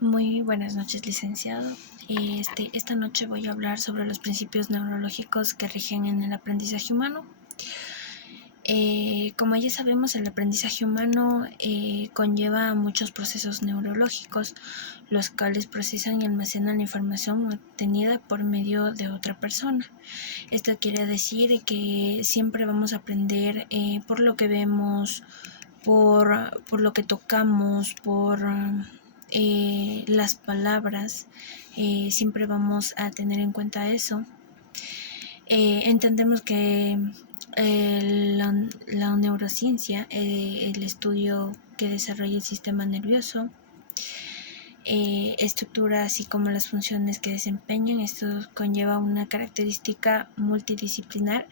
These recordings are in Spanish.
Muy buenas noches, licenciado. Esta noche voy a hablar sobre los principios neurológicos que rigen en el aprendizaje humano. Como ya sabemos, el aprendizaje humano conlleva muchos procesos neurológicos, los cuales procesan y almacenan la información obtenida por medio de otra persona. Esto quiere decir que siempre vamos a aprender por lo que vemos, por lo que tocamos, por las palabras. Siempre vamos a tener en cuenta eso. Entendemos que la neurociencia, el estudio que desarrolla el sistema nervioso, estructura así como las funciones que desempeñan. Esto conlleva una característica multidisciplinar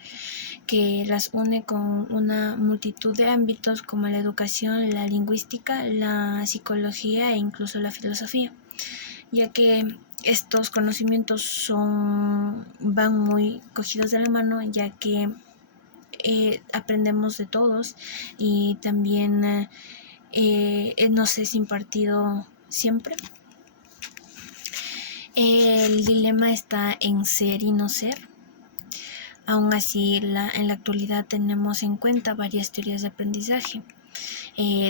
que las une con una multitud de ámbitos como la educación, la lingüística, la psicología e incluso la filosofía, ya que estos conocimientos van muy cogidos de la mano, ya que aprendemos de todos y también nos es impartido siempre. El dilema está en ser y no ser. Aún así, en la actualidad tenemos en cuenta varias teorías de aprendizaje.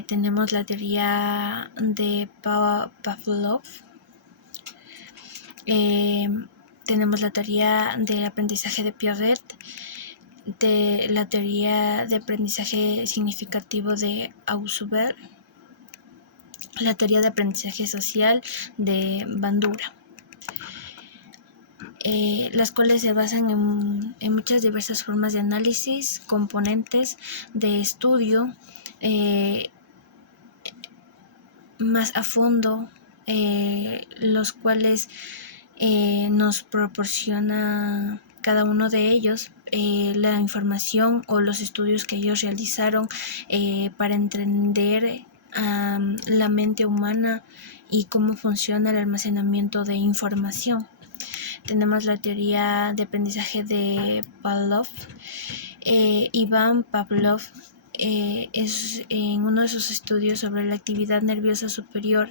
Tenemos la teoría de Pavlov, tenemos la teoría del aprendizaje de Piaget, de la teoría de aprendizaje significativo de Ausubel, la teoría de aprendizaje social de Bandura. Las cuales se basan en muchas diversas formas de análisis, componentes de estudio, más a fondo, los cuales nos proporciona cada uno de ellos la información o los estudios que ellos realizaron para entender la mente humana y cómo funciona el almacenamiento de información. Tenemos la teoría de aprendizaje de Pavlov. Iván Pavlov es en uno de sus estudios sobre la actividad nerviosa superior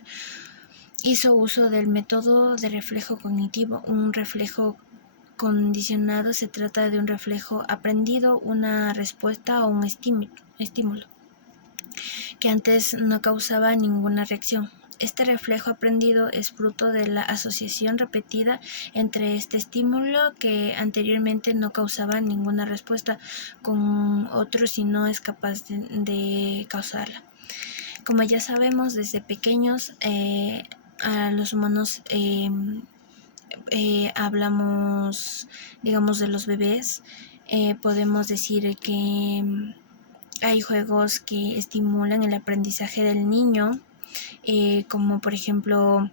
hizo uso del método de reflejo cognitivo. Un reflejo condicionado se trata de un reflejo aprendido, una respuesta o un estímulo que antes no causaba ninguna reacción. Este reflejo aprendido es fruto de la asociación repetida entre este estímulo que anteriormente no causaba ninguna respuesta con otro si no es capaz de causarla. Como ya sabemos, desde pequeños a los humanos hablamos, digamos, de los bebés. Podemos decir que hay juegos que estimulan el aprendizaje del niño, como por ejemplo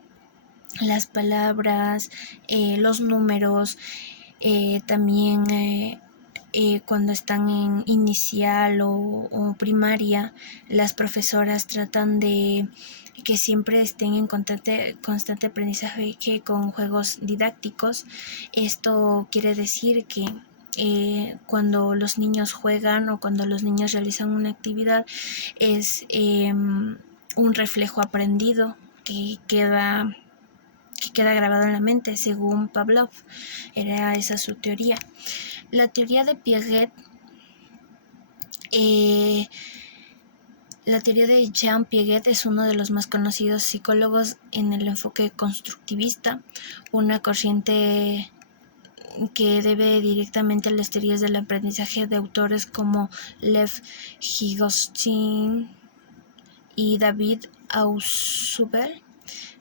las palabras, los números, también cuando están en inicial o primaria, las profesoras tratan de que siempre estén en constante aprendizaje con juegos didácticos. Esto quiere decir que cuando los niños juegan o cuando los niños realizan una actividad es un reflejo aprendido que queda grabado en la mente, según Pavlov. Era esa su teoría. La teoría de Piaget, la teoría de Jean Piaget es uno de los más conocidos psicólogos en el enfoque constructivista, una corriente que debe directamente a las teorías del aprendizaje de autores como Lev Vygotsky y David Ausubel.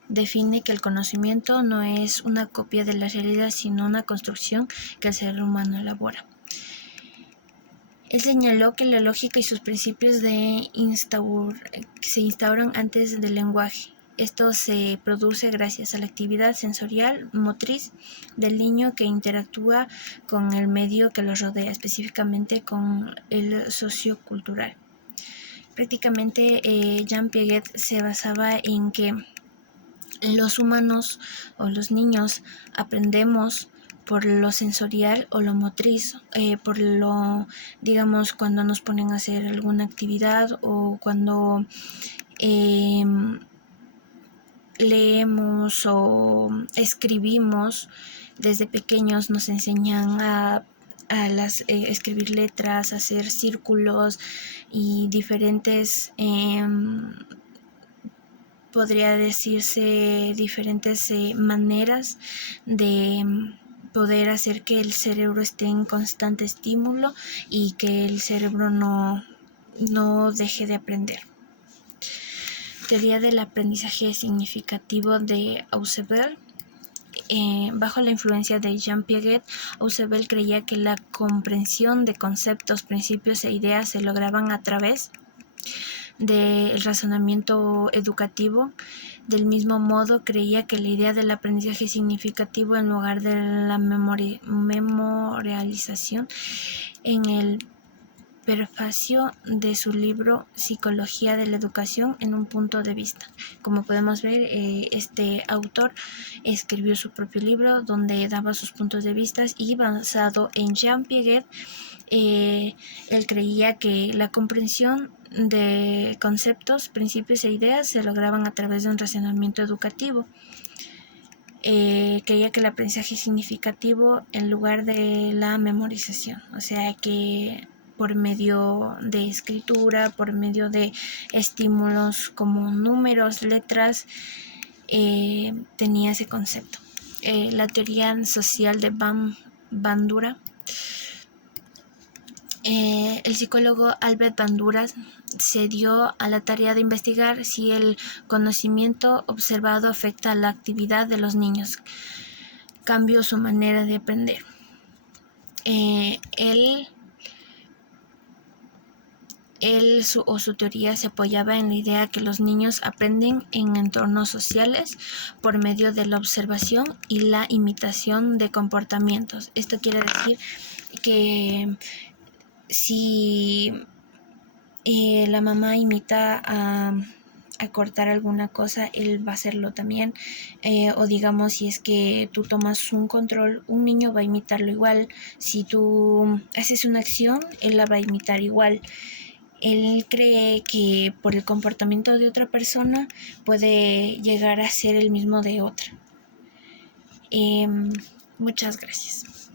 Define que el conocimiento no es una copia de la realidad, sino una construcción que el ser humano elabora. Él señaló que la lógica y sus principios se instauran antes del lenguaje. Esto se produce gracias a la actividad sensorial motriz del niño que interactúa con el medio que lo rodea, específicamente con el sociocultural. Prácticamente Jean Piaget se basaba en que los humanos o los niños aprendemos por lo sensorial o lo motriz, por lo, digamos, cuando nos ponen a hacer alguna actividad o cuando leemos o escribimos, desde pequeños nos enseñan a escribir letras, hacer círculos y diferentes, podría decirse, diferentes maneras de poder hacer que el cerebro esté en constante estímulo y que el cerebro no deje de aprender. Teoría del aprendizaje significativo de Ausubel. Bajo la influencia de Jean Piaget, Ausubel creía que la comprensión de conceptos, principios e ideas se lograban a través del razonamiento educativo. Del mismo modo, creía que la idea del aprendizaje significativo, en lugar de la memorialización, en el prefacio de su libro Psicología de la Educación en un punto de vista. Como podemos ver, este autor escribió su propio libro donde daba sus puntos de vista, y basado en Jean Piaget, él creía que la comprensión de conceptos, principios e ideas se lograban a través de un razonamiento educativo. Creía que el aprendizaje significativo en lugar de la memorización, o sea que por medio de escritura, por medio de estímulos como números, letras, tenía ese concepto. La teoría social de Bandura. El psicólogo Albert Bandura se dio a la tarea de investigar si el conocimiento observado afecta a la actividad de los niños, cambió su manera de aprender. Su teoría se apoyaba en la idea que los niños aprenden en entornos sociales por medio de la observación y la imitación de comportamientos. Esto quiere decir que si la mamá imita a cortar alguna cosa, él va a hacerlo también, o digamos, si es que tú tomas un control, un niño va a imitarlo igual. Si tú haces una acción, él la va a imitar igual. Él cree que por el comportamiento de otra persona puede llegar a ser el mismo de otra. Muchas gracias.